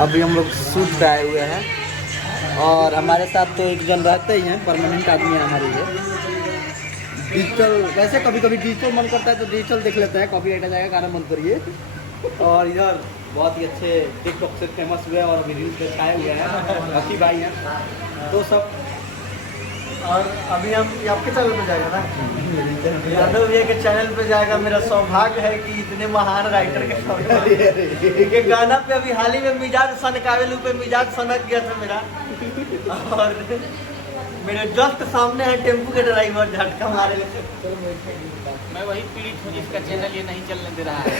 अभी हम लोग शूट पे आए हुए हैं और हमारे साथ तो एक जन रहते ही हैं, परमानेंट आदमी है हमारे लिए। डिजिटल वैसे कभी कभी डिजिटल मन करता है तो डिजिटल देख लेते हैं, कॉपीराइट आ जाएगा, गाना बंद करिए। और इधर बहुत ही अच्छे टिकटॉक से फेमस हुए और अभी रील्स पे छाए हुए हैं हकी भाई हैं तो सब। और अभी हम आपके चैनल पे जाएगा ना, यादव भैया के चैनल पे जाएगा। मेरा सौभाग्य है कि इतने महान राइटर के गाना पे अभी हाल ही में मिजाज सनकावेलू पे मिजाज सनक गया था मेरा। और मेरे जस्ट सामने है टेम्पू के ड्राइवर, झटका मारे लेते। मैं वही पीड़ित हूँ जिसका चैनल ये नहीं चलने दे रहा है।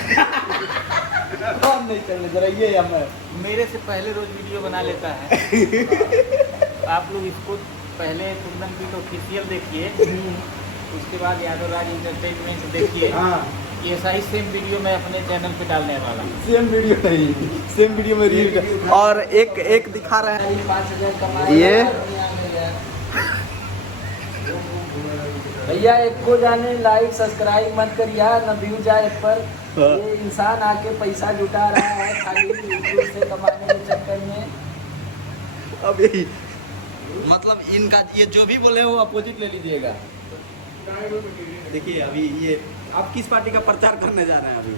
कौन नहीं चलने दे रहा है? ये या मैं? मेरे से पहले रोज वीडियो बना लेता है। आप लोग इसको पहले कुंदन पीठ ऑफिशियल देखिए, उसके बाद यादव राज इंटरटेनमेंट देखिए। हाँ, ये सही सेम वीडियो मैं अपने चैनल पे डालने वाला हूँ। सेम वीडियो नहीं, सेम वीडियो में रील और एक दिखा रहे हैं 5,000 कमा ये भैया। एक को जाने लाइक सब्सक्राइब मत करिए न व्यू जाए पर। ये इंसान आके पैसा जुटा रहा है खाली यूट्यूब से कमाने के चक्कर में। अब यही मतलब इनका ये जो भी बोले वो अपोजिट ले लीजिएगा। देखिए अभी ये आप किस पार्टी का प्रचार करने जा रहे हैं? अभी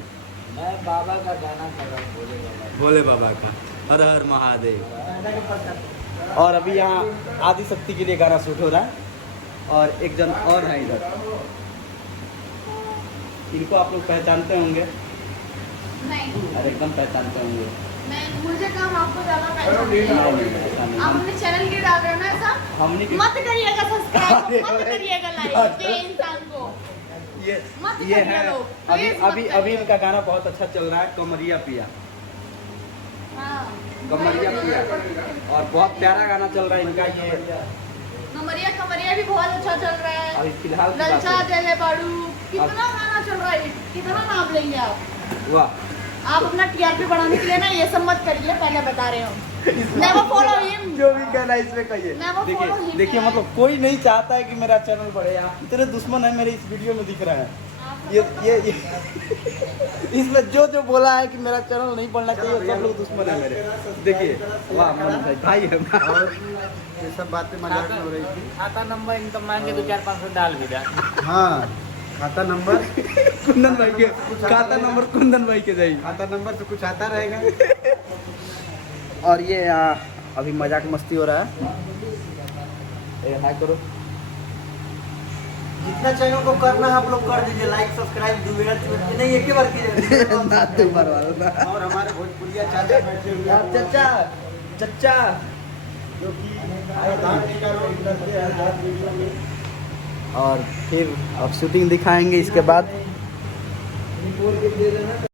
मैं बाबा का गाना कर रहा हूँ, भोले बाबा का हर हर महादेव। और अभी यहाँ आदि शक्ति के लिए गाना शूट हो रहा है और एक जन और है इधर, इनको आप लोग पहचानते होंगे? नहीं, अरे एकदम पहचानते होंगे। मुझे काम आपको ज्यादा पहचान। आप अपने चैनल के डाल रहे हो ना ऐसा? हमने मत करिएगा सब्सक्राइब, मत करिएगा लाइक के इंसान को। ये मत ये करिए है लोग, अभी please मत अभी करिए। अभी इनका गाना बहुत अच्छा चल रहा है, कमरिया पिया। हाँ, कमरिया पिया और बहुत प्यारा गाना चल रहा है इनका। ये कमरिया कमरिया भी बहुत अच्छा चल रहा है। अभी फिलहाल की बात ललचा है। जले बाड़ू कितना गाना चल रहा है, कितना नाम लेंगे आप? वाह, आप अपना टीआरपी बढ़ाने के लिए ना ये सब मत करिए, पहले बता रहे हो। Never follow him. जो भी कहना है इसमें कहिए। Never देखिए follow him, देखिए man. मतलब कोई नहीं चाहता है कि मेरा चैनल बढ़े। आप कितने दुश्मन है मेरे इस वीडियो में दिख रहे हैं। ये इसमें जो जो बोला है कि मेरा चैनल नहीं बढ़ना चाहिए सब लोग दुश्मन है मेरे। देखिए वाह, मन भाई है। ये सब बातें मजाक में हो रही थी। खाता नंबर इनकम मांग के 2-4-500 डाल भी दे। हाँ, खाता नंबर कुंदन भाई के खाता नंबर कुंदन भाई के जाइए। खाता नंबर से कुछ आता रहेगा। और ये अभी मजाक मस्ती हो रहा है। हाय करो। जितना चैनल को करना है आप लोग कर दीजिए, लाइक सब्सक्राइब नहीं एक ही बार कीजिए। ना दो बार वाला ना। और हमारे भोजपुरिया चाचा बैठे हुए हैं। चचा चचा जो कि आधार टीका रोग करते हैं, आधार वीडियो में। और फिर अब शूटिंग दिखाएंगे इसके बाद। रिपोर्ट दे देना।